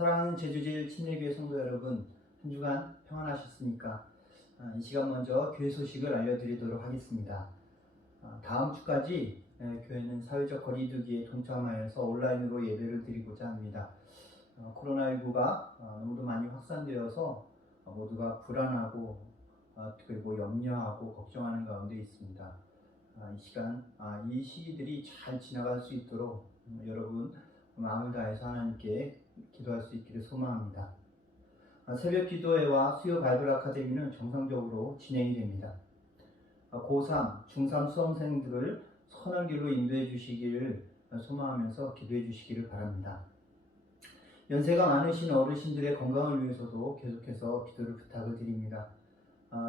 사랑하는 제주제일 침례교회 성도 여러분, 한 주간 평안하셨습니까? 이 시간 먼저 교회 소식을 알려드리도록 하겠습니다. 다음 주까지 교회는 사회적 거리두기에 동참하여서 온라인으로 예배를 드리고자 합니다. 코로나19가 너무도 많이 확산되어서 모두가 불안하고 그리고 염려하고 걱정하는 가운데 있습니다. 이 시간, 이 시기들이 잘 지나갈 수 있도록 여러분 마음을 다해서 하나님께 기도할 수 있기를 소망합니다. 새벽 기도회와 수요 바이블 아카데미는 정상적으로 진행이 됩니다. 고3, 중3 수험생들을 선한 길로 인도해 주시기를 소망하면서 기도해 주시기를 바랍니다. 연세가 많으신 어르신들의 건강을 위해서도 계속해서 기도를 부탁을 드립니다.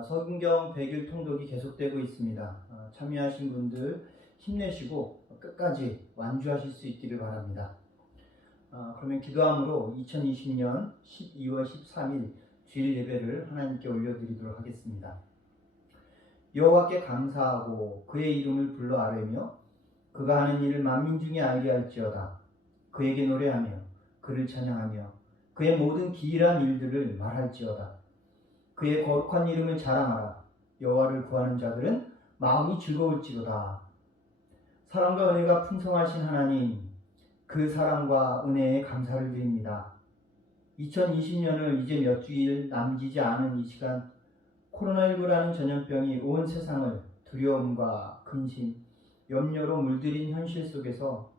성경 100일 통독이 계속되고 있습니다. 참여하신 분들 힘내시고 끝까지 완주하실 수 있기를 바랍니다. 그러면 기도함으로 2020년 12월 13일 주일 예배를 하나님께 올려드리도록 하겠습니다. 여호와께 감사하고 그의 이름을 불러 아뢰며 그가 하는 일을 만민 중에 알게 할지어다. 그에게 노래하며 그를 찬양하며 그의 모든 기이한 일들을 말할지어다. 그의 거룩한 이름을 자랑하라. 여호와를 구하는 자들은 마음이 즐거울지로다. 사랑과 은혜가 풍성하신 하나님, 그 사랑과 은혜에 감사를 드립니다. 2020년을 이제 몇 주일 남기지 않은 이 시간, 코로나19라는 전염병이 온 세상을 두려움과 근심, 염려로 물들인 현실 속에서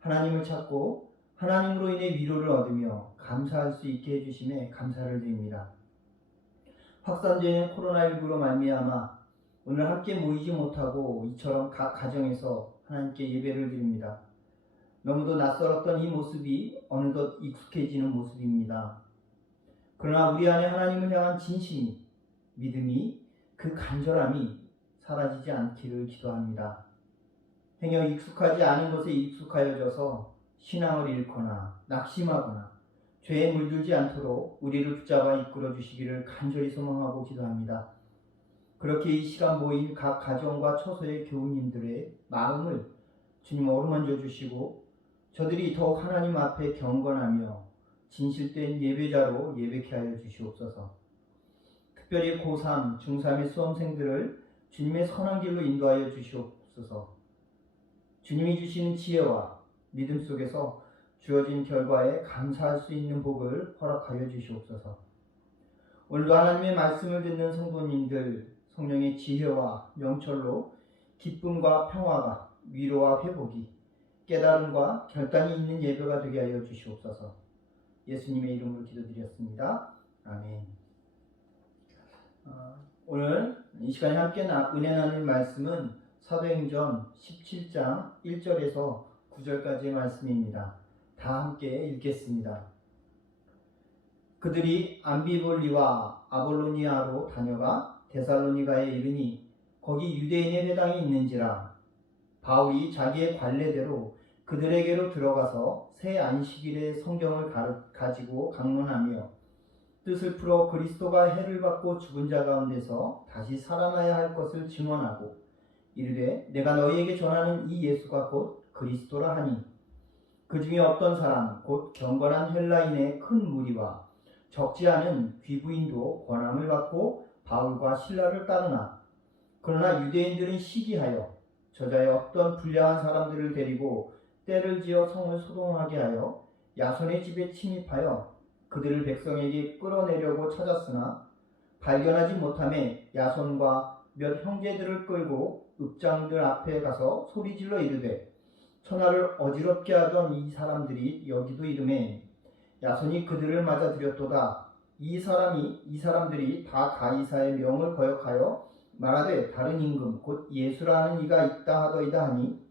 하나님을 찾고 하나님으로 인해 위로를 얻으며 감사할 수 있게 해주심에 감사를 드립니다. 확산되는 코로나19로 말미암아 오늘 함께 모이지 못하고 이처럼 각 가정에서 하나님께 예배를 드립니다. 너무도 낯설었던 이 모습이 어느덧 익숙해지는 모습입니다. 그러나 우리 안에 하나님을 향한 진심이, 믿음이, 그 간절함이 사라지지 않기를 기도합니다. 행여 익숙하지 않은 것에 익숙하여져서 신앙을 잃거나 낙심하거나 죄에 물들지 않도록 우리를 붙잡아 이끌어 주시기를 간절히 소망하고 기도합니다. 그렇게 이 시간 모인 각 가정과 처소의 교우님들의 마음을 주님 어루만져 주시고 저들이 더욱 하나님 앞에 경건하며 진실된 예배자로 예배케 하여 주시옵소서. 특별히 고3, 중3의 수험생들을 주님의 선한 길로 인도하여 주시옵소서. 주님이 주시는 지혜와 믿음 속에서 주어진 결과에 감사할 수 있는 복을 허락하여 주시옵소서. 오늘도 하나님의 말씀을 듣는 성도님들 성령의 지혜와 명철로 기쁨과 평화가, 위로와 회복이, 깨달음과 결단이 있는 예배가 되게 하여 주시옵소서. 예수님의 이름으로 기도드렸습니다. 아멘. 오늘 이 시간에 함께 은혜 나눌 말씀은 사도행전 17장 1절에서 9절까지의 말씀입니다. 다 함께 읽겠습니다. 그들이 암비볼리와 아볼로니아로 다녀가 데살로니가에 이르니 거기 유대인의 회당이 있는지라. 바울이 자기의 관례대로 그들에게로 들어가서 새 안식일에 성경을 가지고 강론하며 뜻을 풀어 그리스도가 해를 받고 죽은 자 가운데서 다시 살아나야 할 것을 증언하고 이르되 내가 너희에게 전하는 이 예수가 곧 그리스도라 하니 그 중에 어떤 사람 곧 경건한 헬라인의 큰 무리와 적지 않은 귀부인도 권함을 받고 바울과 실라를 따르나 그러나 유대인들은 시기하여 저자의 어떤 불량한 사람들을 데리고 때를 지어 성을 소동하게 하여 야손의 집에 침입하여 그들을 백성에게 끌어내려고 찾았으나 발견하지 못하매 야손과 몇 형제들을 끌고 읍장들 앞에 가서 소리질러 이르되 천하를 어지럽게 하던 이 사람들이 여기도 이르매 야손이 그들을 맞아들였도다. 이 사람들이 다 가이사의 명을 거역하여 말하되 다른 임금 곧 예수라는 이가 있다 하더이다 하니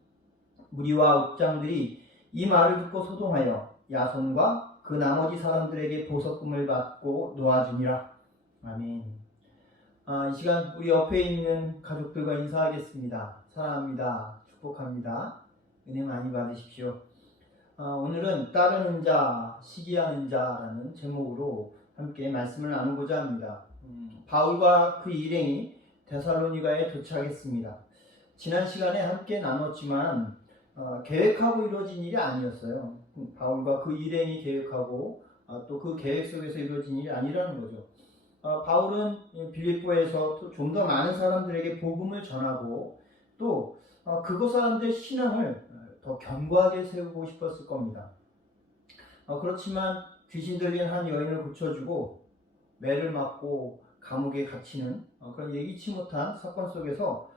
무리와 읍장들이 이 말을 듣고 소동하여 야손과 그 나머지 사람들에게 보석금을 받고 놓아주니라. 아멘. 이 시간 우리 옆에 있는 가족들과 인사하겠습니다. 사랑합니다. 축복합니다. 은혜 많이 받으십시오. 오늘은 따르는 자, 시기하는 자라는 제목으로 함께 말씀을 나누고자 합니다. 바울과 그 일행이 데살로니가에 도착했습니다. 지난 시간에 함께 나눴지만 계획하고 이루어진 일이 아니었어요. 바울과 그 일행이 계획하고 또 그 계획 속에서 이루어진 일이 아니라는 거죠. 바울은 빌립보에서 좀 더 많은 사람들에게 복음을 전하고 또 그곳 사람들의 신앙을 더 견고하게 세우고 싶었을 겁니다. 그렇지만 귀신 들린 한 여인을 고쳐주고 매를 맞고 감옥에 갇히는 그런 예기치 못한 사건 속에서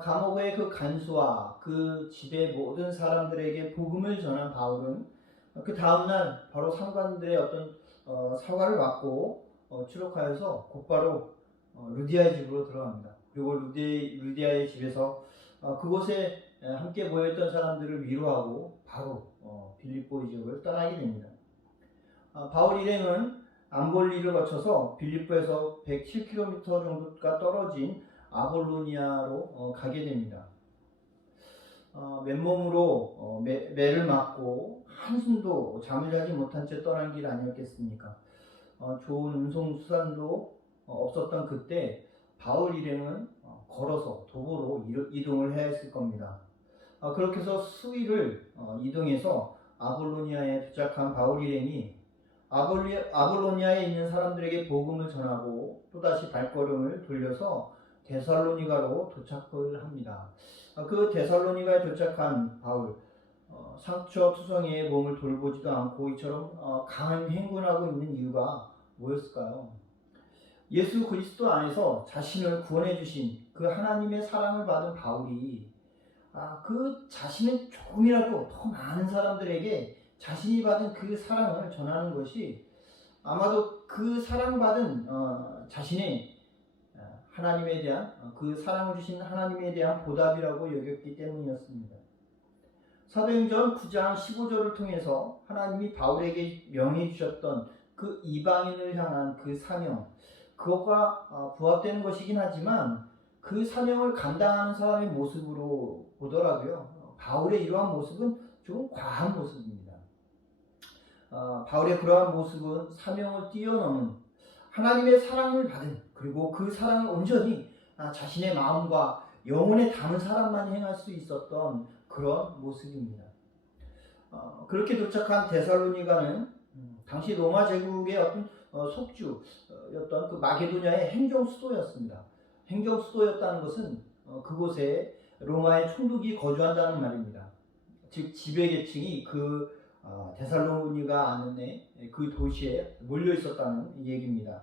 감옥의 그 간수와 그 집의 모든 사람들에게 복음을 전한 바울은 그 다음날 바로 상관들의 어떤 사과를 받고 추록하여서 곧바로 루디아의 집으로 들어갑니다. 그리고 루디아의 집에서 그곳에 함께 모였던 사람들을 위로하고 바로 빌립보 지역을 떠나게 됩니다. 바울 일행은 암볼리를 거쳐서 빌립보에서 107km 정도가 떨어진 아볼로니아로 가게 됩니다. 맨몸으로 매를 맞고 한숨도 잠을 자지 못한 채 떠난 길 아니었겠습니까? 좋은 운송수단도 없었던 그때 바울 일행은 걸어서 도보로 이동을 해야 했을 겁니다. 그렇게 해서 수일을 이동해서 아볼로니아에 도착한 바울 일행이 아볼로니아에 있는 사람들에게 복음을 전하고 또다시 발걸음을 돌려서 데살로니가로 도착을 합니다. 그 데살로니가에 도착한 바울, 상처투성이의 몸을 돌보지도 않고 이처럼 강한 행군하고 있는 이유가 뭐였을까요? 예수 그리스도 안에서 자신을 구원해 주신 그 하나님의 사랑을 받은 바울이 그 자신은 조금이라도 더 많은 사람들에게 자신이 받은 그 사랑을 전하는 것이 아마도 그 사랑받은 자신의 하나님에 대한 그 사랑을 주신 하나님에 대한 보답이라고 여겼기 때문이었습니다. 사도행전 9장 15절을 통해서 하나님이 바울에게 명해 주셨던 그 이방인을 향한 그 사명, 그것과 부합되는 것이긴 하지만 그 사명을 감당하는 사람의 모습으로 보더라도요, 바울의 이러한 모습은 조금 과한 모습입니다. 바울의 그러한 모습은 사명을 뛰어넘은 하나님의 사랑을 받은, 그리고 그 사랑을 온전히 자신의 마음과 영혼에 담은 사람만 행할 수 있었던 그런 모습입니다. 그렇게 도착한 데살로니가는 당시 로마 제국의 어떤 속주였던 그 마게도냐의 행정 수도였습니다. 행정 수도였다는 것은 그곳에 로마의 총독이 거주한다는 말입니다. 즉 지배계층이 그 데살로니가 안에 그 도시에 몰려 있었다는 얘기입니다.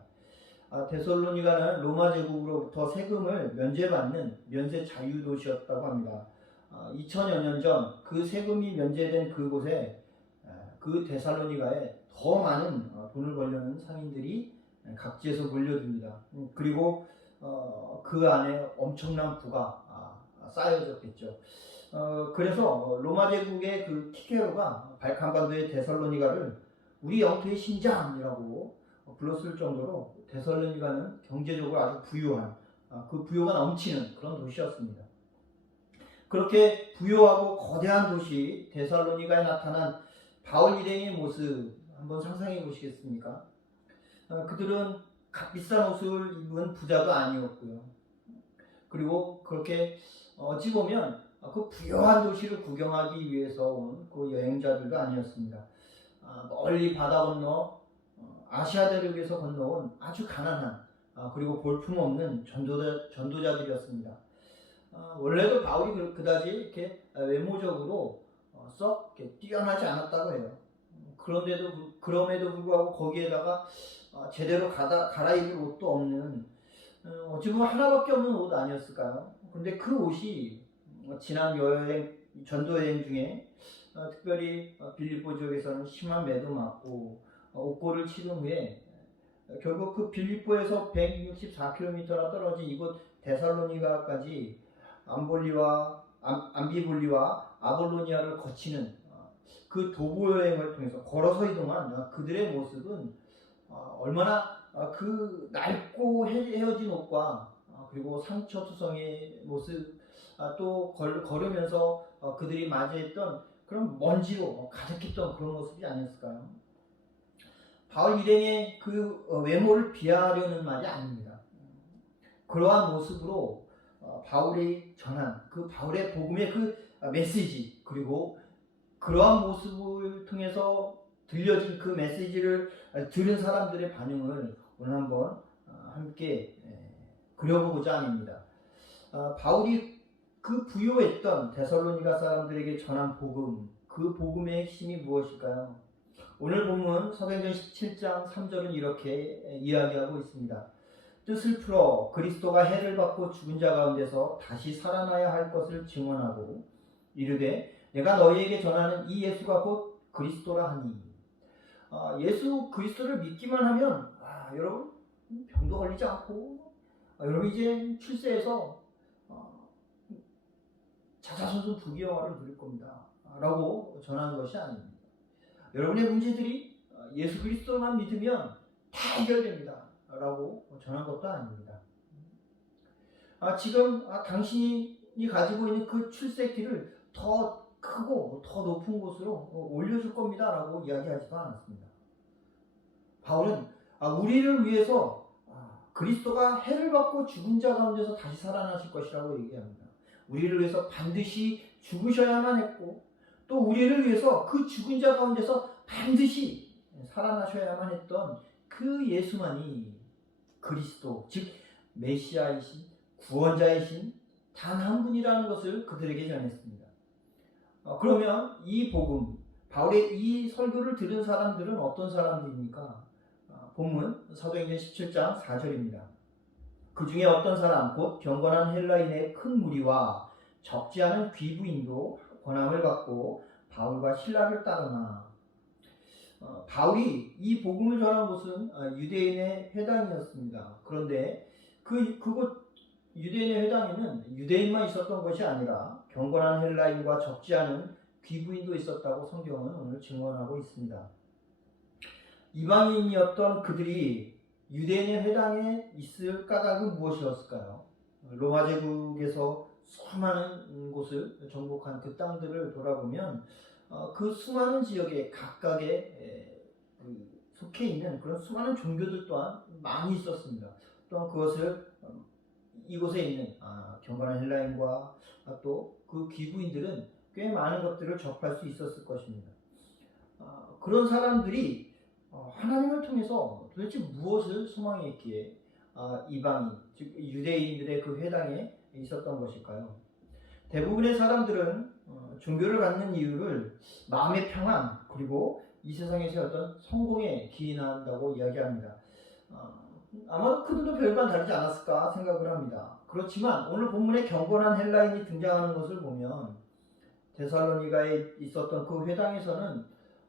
데살로니가는 로마 제국으로부터 세금을 면제받는 면세 자유 도시였다고 합니다. 2000여 년 전 그 세금이 면제된 그곳에 그 데살로니가에 더 많은 돈을 벌려는 상인들이 각지에서 몰려듭니다. 그리고 그 안에 엄청난 부가 쌓여졌겠죠. 그래서 로마 제국의 그 키케로가 발칸반도의 데살로니가를 우리 영토의 심장이라고 불렀을 정도로 데살로니가는 경제적으로 아주 부유한, 그 부유가 넘치는 그런 도시였습니다. 그렇게 부유하고 거대한 도시 데살로니가에 나타난 바울 일행의 모습 한번 상상해 보시겠습니까? 그들은 값비싼 옷을 입은 부자도 아니었고요. 그리고 그렇게 어찌 보면 그 부유한 도시를 구경하기 위해서 온 그 여행자들도 아니었습니다. 멀리 바다 건너 아시아 대륙에서 건너온 아주 가난한 그리고 볼품없는 전도자들이었습니다. 원래도 바울이 그다지 이렇게 외모적으로 썩 이렇게 뛰어나지 않았다고 해요. 그럼에도 불구하고 거기에다가 제대로 갈아입을 옷도 없는, 어찌 보면 하나밖에 없는 옷 아니었을까요? 근데 그 옷이 지난 전도여행 중에 특별히 빌립보 지역에서는 심한 매도 맞고 옥고를 치른 후에 결국 그 빌립보에서 164km나 떨어진 이곳 데살로니가까지 암비볼리와 아볼로니아를 거치는 그 도보 여행을 통해서 걸어서 이동한 그들의 모습은 얼마나 그 낡고 헤어진 옷과 그리고 상처투성이의 모습, 또 걸으면서 그들이 맞이했던 그런 먼지로 가득했던 그런 모습이 아니었을까요? 바울 일행의 그 외모를 비하하려는 말이 아닙니다. 그러한 모습으로 바울이 전한 그 바울의 복음의 그 메시지, 그리고 그러한 모습을 통해서 들려진 그 메시지를 들은 사람들의 반응을 오늘 한번 함께 그려보고자 합니다. 바울이 그 부요했던 데살로니가 사람들에게 전한 복음, 그 복음의 핵심이 무엇일까요? 오늘 본문 사도행전 17장 3절은 이렇게 이야기하고 있습니다. 뜻을 풀어 그리스도가 해를 받고 죽은 자 가운데서 다시 살아나야 할 것을 증언하고 이르되 내가 너희에게 전하는 이 예수가 곧 그리스도라 하니. 예수 그리스도를 믿기만 하면 여러분 병도 걸리지 않고 여러분 이제 출세해서 자자손손 부귀영화를 누릴 겁니다 라고 전하는 것이 아닙니다. 여러분의 문제들이 예수 그리스도만 믿으면 다 해결됩니다 라고 전한 것도 아닙니다. 지금 당신이 가지고 있는 그 출세길을 더 크고 더 높은 곳으로 올려줄 겁니다 라고 이야기하지도 않았습니다. 바울은 우리를 위해서 그리스도가 해를 받고 죽은 자 가운데서 다시 살아나실 것이라고 얘기합니다. 우리를 위해서 반드시 죽으셔야만 했고 또 우리를 위해서 그 죽은 자 가운데서 반드시 살아나셔야만 했던 그 예수만이 그리스도, 즉 메시아이신 구원자이신 단 한 분이라는 것을 그들에게 전했습니다. 그러면 이 복음, 바울의 이 설교를 들은 사람들은 어떤 사람들입니까? 본문 사도행전 17장 4절입니다. 그 중에 어떤 사람 곧 경건한 헬라인의 큰 무리와 적지 않은 귀부인도 권함을 받고 바울과 신라를 따르나. 바울이 이 복음을 전한 곳은 유대인의 회당이었습니다. 그런데 그곳 유대인의 회당에는 유대인만 있었던 것이 아니라 경건한 헬라인과 적지 않은 귀부인도 있었다고 성경은 오늘 증언하고 있습니다. 이방인이었던 그들이 유대인의 회당에 있을 까닭은 무엇이었을까요? 로마 제국에서 수많은 곳을 정복한 그 땅들을 돌아보면 그 수많은 지역에 각각의 속해 있는 그런 수많은 종교들 또한 많이 있었습니다. 또한 그것을 이곳에 있는 경건한 헬라인과 또 그 귀부인들은 꽤 많은 것들을 접할 수 있었을 것입니다. 그런 사람들이 하나님을 통해서 도대체 무엇을 소망했기에 이방인, 즉 유대인들의 그 회당에 있었던 것일까요? 대부분의 사람들은 종교를 갖는 이유를 마음의 평안 그리고 이 세상에서의 어떤 성공에 기인한다고 이야기합니다. 아마도 그들도 별반 다르지 않았을까 생각을 합니다. 그렇지만 오늘 본문에 경건한 헬라인이 등장하는 것을 보면 데살로니가에 있었던 그 회당에서는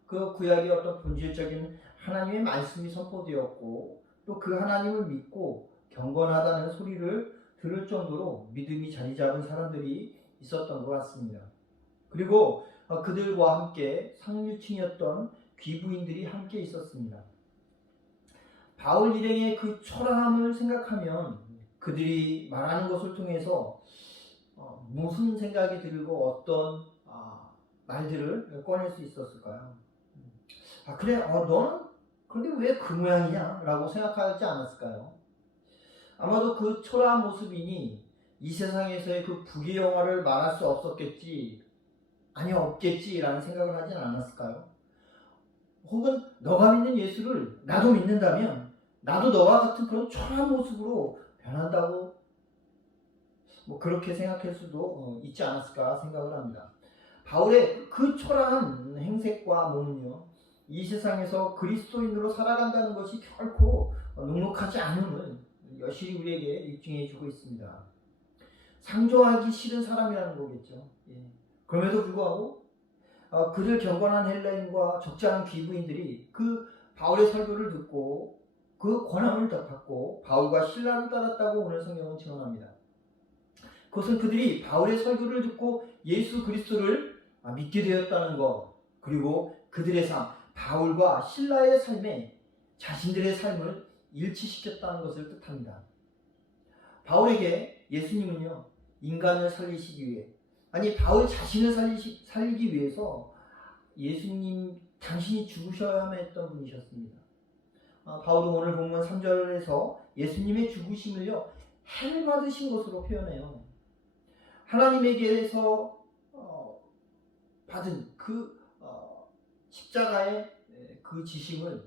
그 구약의 어떤 본질적인 하나님의 말씀이 선포되었고 또 그 하나님을 믿고 경건하다는 소리를 들을 정도로 믿음이 자리 잡은 사람들이 있었던 것 같습니다. 그리고 그들과 함께 상류층이었던 귀부인들이 함께 있었습니다. 바울 일행의 그 초라함을 생각하면 그들이 말하는 것을 통해서 무슨 생각이 들고 어떤 말들을 꺼낼 수 있었을까요? 그래, 너는 그런데 왜 그 모양이냐? 라고 생각하지 않았을까요? 아마도 그 초라한 모습이니 이 세상에서의 그 부귀영화를 말할 수 없었겠지, 아니 없겠지라는 생각을 하진 않았을까요? 혹은 너가 믿는 예수를 나도 믿는다면 나도 너와 같은 그런 초라한 모습으로 변한다고 그렇게 생각할 수도 있지 않았을까 생각을 합니다. 바울의 그 초라한 행색과 몸은요, 이 세상에서 그리스도인으로 살아간다는 것이 결코 눅눅하지 않음을 여실히 우리에게 입증해 주고 있습니다. 상종하기 싫은 사람이라는 거겠죠. 그럼에도 불구하고 그들 경건한 헬라인과 적지 않은 귀부인들이 그 바울의 설교를 듣고 그 권함을 받고 바울과 신라를 따랐다고 오늘 성경은 증언합니다. 그것은 그들이 바울의 설교를 듣고 예수 그리스도를 믿게 되었다는 것, 그리고 그들의 삶, 바울과 신라의 삶에 자신들의 삶을 일치시켰다는 것을 뜻합니다. 바울에게 예수님은요, 인간을 살리시기 위해, 바울 자신을 살리기 위해서 예수님 당신이 죽으셔야만 했던 분이셨습니다. 바울은 오늘 본문 3절에서 예수님의 죽으심을요, 해를 받으신 것으로 표현해요. 하나님에게서 받은 그 십자가의 그 지심을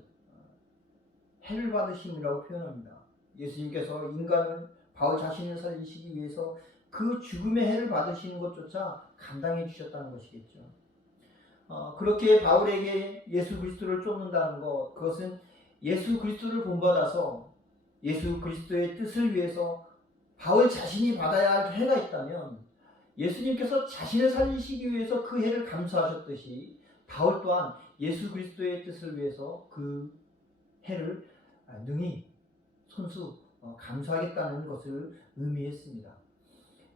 해를 받으심이라고 표현합니다. 예수님께서 인간을 바울 자신을 살리시기 위해서 그 죽음의 해를 받으시는 것조차 감당해 주셨다는 것이겠죠. 그렇게 바울에게 예수 그리스도를 쫓는다는 것, 그것은 예수 그리스도를 본받아서 예수 그리스도의 뜻을 위해서 바울 자신이 받아야 할 해가 있다면 예수님께서 자신을 살리시기 위해서 그 해를 감수하셨듯이 바울 또한 예수 그리스도의 뜻을 위해서 그 해를 능히 손수 감수하겠다는 것을 의미했습니다.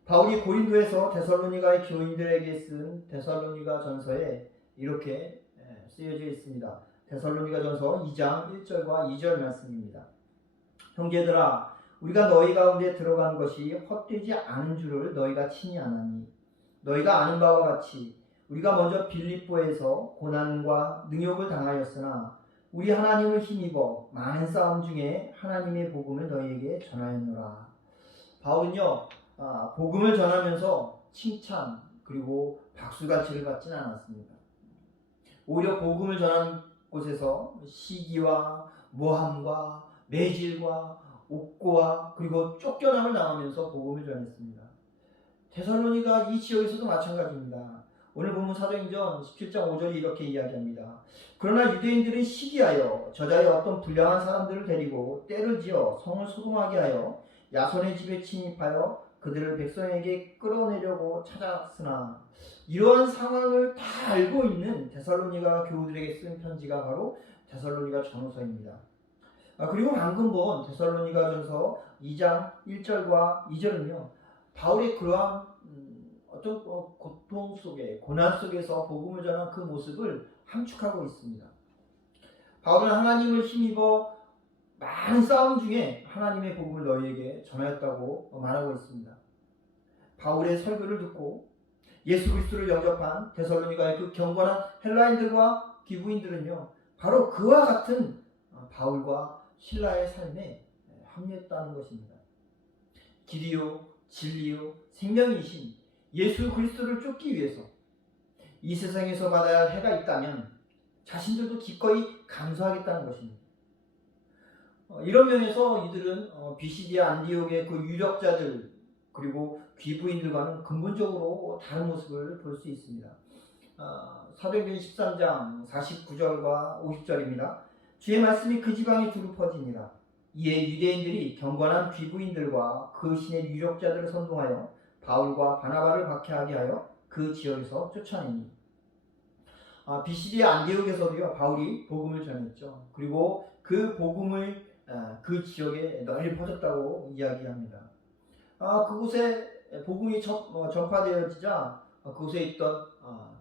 바울이 고린도에서 데살로니가의 교인들에게 쓴 데살로니가 전서에 이렇게 쓰여져 있습니다. 데살로니가 전서 2장 1절과 2절 말씀입니다. 형제들아, 우리가 너희 가운데 들어간 것이 헛되지 않은 줄을 너희가 친히 아나니, 너희가 아는 바와 같이 우리가 먼저 빌립보에서 고난과 능욕을 당하였으나 우리 하나님을 힘입어 많은 싸움 중에 하나님의 복음을 너희에게 전하였노라. 바울은요, 복음을 전하면서 칭찬 그리고 박수갈채를 받지는 않았습니다. 오히려 복음을 전하는 곳에서 시기와 모함과 매질과 옥고와 그리고 쫓겨남을 당하면서 복음을 전했습니다. 데살로니가 이 지역에서도 마찬가지입니다. 오늘 본문 사도행전 17장 5절이 이렇게 이야기합니다. 그러나 유대인들은 시기하여 저자의 어떤 불량한 사람들을 데리고 때를 지어 성을 소동하게 하여 야손의 집에 침입하여 그들을 백성에게 끌어내려고 찾았으나, 이러한 상황을 다 알고 있는 데살로니가 교우들에게 쓴 편지가 바로 데살로니가 전후서입니다. 그리고 방금 본 데살로니가 전서 2장 1절과 2절은요, 바울의 그러한 어떤 고통 속에, 고난 속에서 복음을 전한 그 모습을 함축하고 있습니다. 바울은 하나님을 힘입어 많은 싸움 중에 하나님의 복음을 너희에게 전하였다고 말하고 있습니다. 바울의 설교를 듣고 예수 그리스도를 영접한 데살로니가의 그 경건한 헬라인들과 귀부인들은요, 바로 그와 같은 바울과 실라의 삶에 합류했다는 것입니다. 길이요 진리요 생명이신 예수 그리스도를 쫓기 위해서 이 세상에서 받아야 할 해가 있다면 자신들도 기꺼이 감수하겠다는 것입니다. 이런 면에서 이들은 비시디아 안디옥의 그 유력자들 그리고 귀부인들과는 근본적으로 다른 모습을 볼 수 있습니다. 사도행전 13장 49절과 50절입니다. 주의 말씀이 그 지방에 두루 퍼지니라. 이에 유대인들이 경건한 귀부인들과 그 신의 유력자들을 선동하여 바울과 바나바를 박해하게 하여 그 지역에서 쫓아내니. 비시디아 안디옥에서도요, 바울이 복음을 전했죠. 그리고 그 복음을 그 지역에 널리 퍼졌다고 이야기합니다. 그곳에 복음이 전파되어지자 그곳에 있던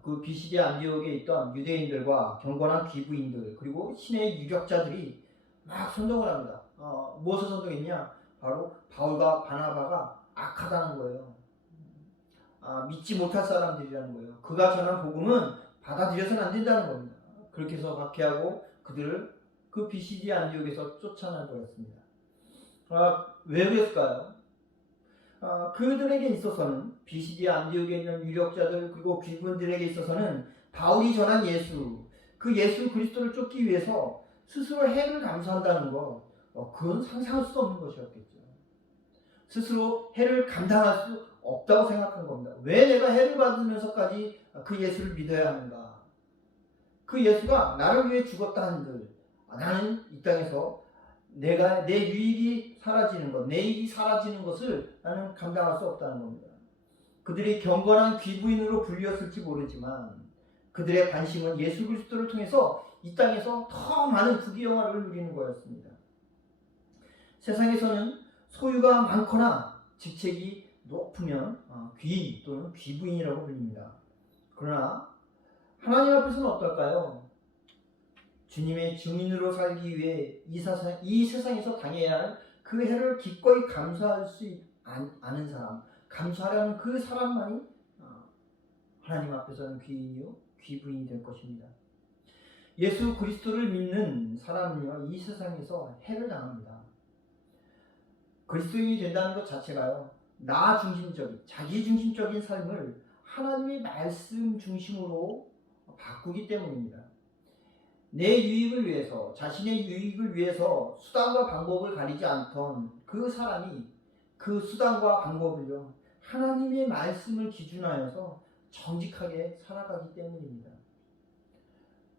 그 비시디아 안디옥에 있던 유대인들과 경건한 귀부인들 그리고 신의 유력자들이 막 선동을 합니다. 무엇을 선동했냐? 바로 바울과 바나바가 악하다는 거예요. 믿지 못할 사람들이라는 거예요. 그가 전한 복음은 받아들여서는 안 된다는 겁니다. 그렇게 해서 박해하고 그들을 그 비시디아 안디옥에서 쫓아내버렸습니다. 왜 그랬을까요? 그들에게 있어서는 비시디아 안디옥에 있는 유력자들 그리고 귀부인들에게 있어서는 바울이 전한 예수, 그 예수 그리스도를 쫓기 위해서 스스로 해를 감수한다는 것, 그건 상상할 수 없는 것이었겠죠. 스스로 해를 감당할 수 없다고 생각한 겁니다. 왜 내가 해를 받으면서까지 그 예수를 믿어야 하는가? 그 예수가 나를 위해 죽었다 한들 나는 이 땅에서 내 유익이 사라지는 것, 내 이익이 사라지는 것을 나는 감당할 수 없다는 겁니다. 그들이 경건한 귀부인으로 불리었을지 모르지만 그들의 관심은 예수 그리스도를 통해서 이 땅에서 더 많은 부귀영화를 누리는 거였습니다. 세상에서는 소유가 많거나 직책이 높으면 귀인 또는 귀부인이라고 불립니다. 그러나 하나님 앞에서는 어떨까요? 주님의 증인으로 살기 위해 이 세상에서 당해야 할 그 해를 기꺼이 감수할 수 않은 사람, 감수하려는 그 사람만이 하나님 앞에서는 귀인이요 귀부인이 될 것입니다. 예수 그리스도를 믿는 사람은요, 이 세상에서 해를 당합니다. 그리스도인이 된다는 것 자체가요, 나 중심적인, 자기 중심적인 삶을 하나님의 말씀 중심으로 바꾸기 때문입니다. 내 유익을 위해서, 자신의 유익을 위해서 수단과 방법을 가리지 않던 그 사람이 그 수단과 방법을요, 하나님의 말씀을 기준하여서 정직하게 살아가기 때문입니다.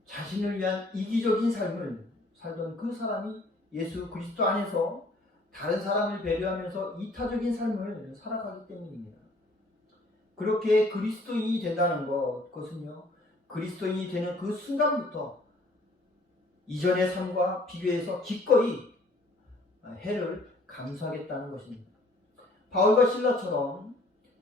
자신을 위한 이기적인 삶을 살던 그 사람이 예수 그리스도 안에서 다른 사람을 배려하면서 이타적인 삶을 살아가기 때문입니다. 그렇게 그리스도인이 된다는 그것은요, 그리스도인이 되는 그 순간부터 이전의 삶과 비교해서 기꺼이 해를 감수하겠다는 것입니다. 바울과 실라처럼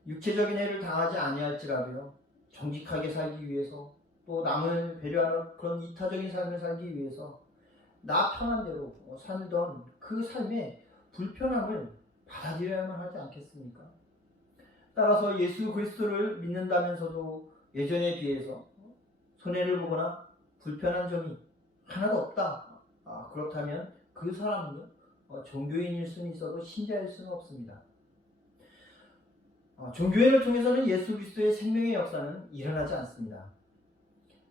육체적인 해를 당하지 아니할지라도요, 정직하게 살기 위해서, 또 남을 배려하는 그런 이타적인 삶을 살기 위해서 나 편한 대로 살던 그 삶의 불편함을 받아들여야만 하지 않겠습니까? 따라서 예수 그리스도를 믿는다면서도 예전에 비해서 손해를 보거나 불편한 점이 하나도 없다. 그렇다면 그 사람은요, 종교인일 수는 있어도 신자일 수는 없습니다. 종교인을 통해서는 예수 그리스도의 생명의 역사는 일어나지 않습니다.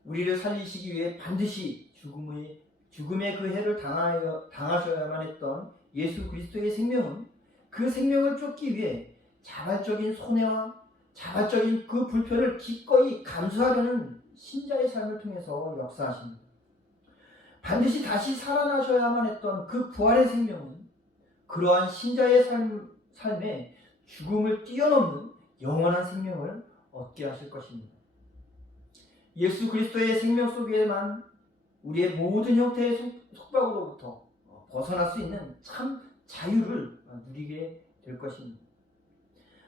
우리를 살리시기 위해 반드시 죽음의 그 해를 당하셔야만 했던 예수 그리스도의 생명은 그 생명을 쫓기 위해 자발적인 손해와 자발적인 그 불편을 기꺼이 감수하려는 신자의 삶을 통해서 역사하십니다. 반드시 다시 살아나셔야만 했던 그 부활의 생명은 그러한 신자의 삶에 죽음을 뛰어넘는 영원한 생명을 얻게 하실 것입니다. 예수 그리스도의 생명 속에만 우리의 모든 형태의 속박으로부터 벗어날 수 있는 참 자유를 누리게 될 것입니다.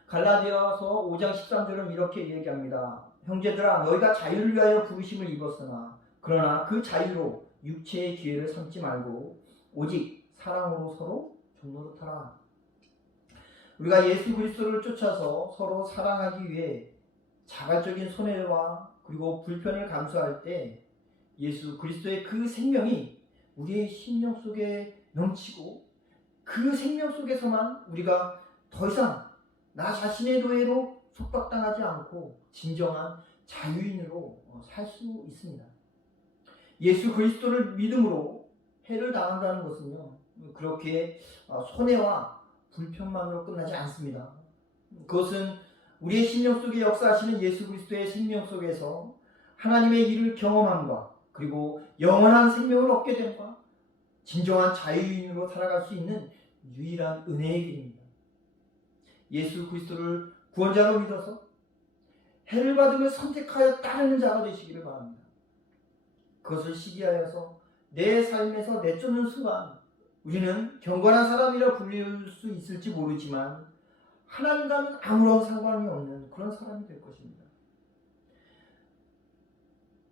갈라디아서 5장 13절은 이렇게 얘기합니다. 형제들아, 너희가 자유를 위하여 부르심을 입었으나 그러나 그 자유로 육체의 기회를 삼지 말고 오직 사랑으로 서로 종노릇하라. 우리가 예수 그리스도를 쫓아서 서로 사랑하기 위해 자발적인 손해와 그리고 불편을 감수할 때 예수 그리스도의 그 생명이 우리의 심령 속에 넘치고 그 생명 속에서만 우리가 더 이상 나 자신의 노예로 속박당하지 않고 진정한 자유인으로 살 수 있습니다. 예수 그리스도를 믿음으로 해를 당한다는 것은요, 그렇게 손해와 불편만으로 끝나지 않습니다. 그것은 우리의 심령 속에 역사하시는 예수 그리스도의 생명 속에서 하나님의 일을 경험함과 그리고 영원한 생명을 얻게 됨과 진정한 자유인으로 살아갈 수 있는 유일한 은혜의 길입니다. 예수 그리스도를 구원자로 믿어서 해를 받음을 선택하여 따르는 자가 되시기를 바랍니다. 그것을 시기하여서 내 삶에서 내쫓는 순간 우리는 경건한 사람이라 불릴 수 있을지 모르지만 하나님과는 아무런 상관이 없는 그런 사람이 될 것입니다.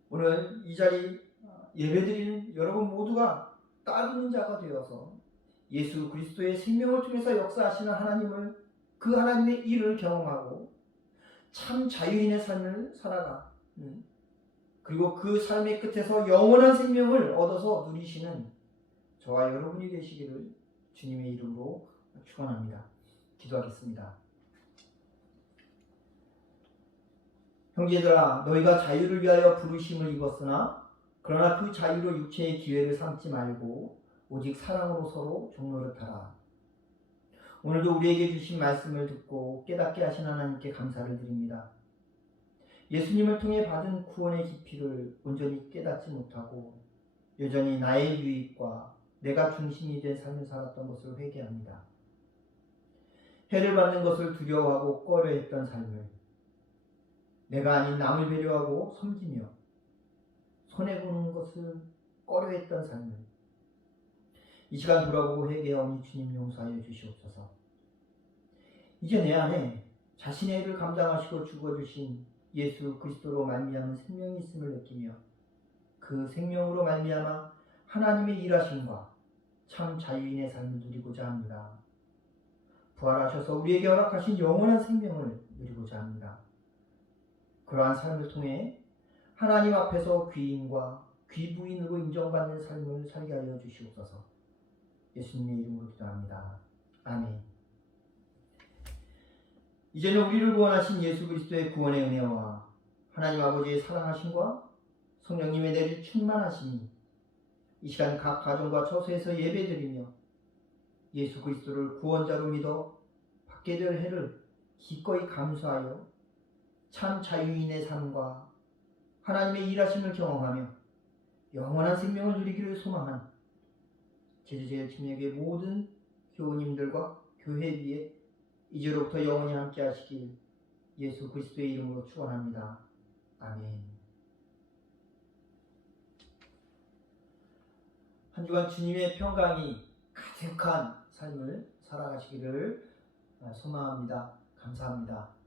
오늘 이 자리 예배드리는 여러분 모두가 따르는 자가 되어서 예수 그리스도의 생명을 통해서 역사하시는 하나님을, 그 하나님의 일을 경험하고 참 자유인의 삶을 살아가는, 그리고 그 삶의 끝에서 영원한 생명을 얻어서 누리시는 저와 여러분이 되시기를 주님의 이름으로 축원합니다. 기도하겠습니다. 형제들아, 너희가 자유를 위하여 부르심을 입었으나 그러나 그 자유로 육체의 기회를 삼지 말고 오직 사랑으로 서로 종노릇하라. 오늘도 우리에게 주신 말씀을 듣고 깨닫게 하신 하나님께 감사를 드립니다. 예수님을 통해 받은 구원의 깊이를 온전히 깨닫지 못하고 여전히 나의 유익과 내가 중심이 된 삶을 살았던 것을 회개합니다. 해를 받는 것을 두려워하고 꺼려했던 삶을, 내가 아닌 남을 배려하고 섬기며 손해보는 것을 꺼려했던 삶을 이 시간 돌아보고 회개하오니 주님 용서하여 주시옵소서. 이제 내 안에 자신의 해를 감당하시고 죽어주신 예수 그리스도로 말미암은 생명이 있음을 느끼며 그 생명으로 말미암아 하나님의 일하심과 참 자유인의 삶을 누리고자 합니다. 부활하셔서 우리에게 허락하신 영원한 생명을 누리고자 합니다. 그러한 삶을 통해 하나님 앞에서 귀인과 귀부인으로 인정받는 삶을 살게 하여 주시옵소서. 예수님의 이름으로 기도합니다. 아멘. 이제는 우리를 구원하신 예수 그리스도의 구원의 은혜와 하나님 아버지의 사랑하심과 성령님의 내리 충만하심이 이 시간 각 가정과 처소에서 예배드리며 예수 그리스도를 구원자로 믿어 받게 될 해를 기꺼이 감수하여 참 자유인의 삶과 하나님의 일하심을 경험하며 영원한 생명을 누리기를 소망한 제주제일침례교회 모든 교우님들과 교회비에 이제로부터 영원히 함께 하시길 예수 그리스도의 이름으로 축원합니다. 아멘. 한 주간 주님의 평강이 가득한 삶을 살아가시기를 소망합니다. 감사합니다.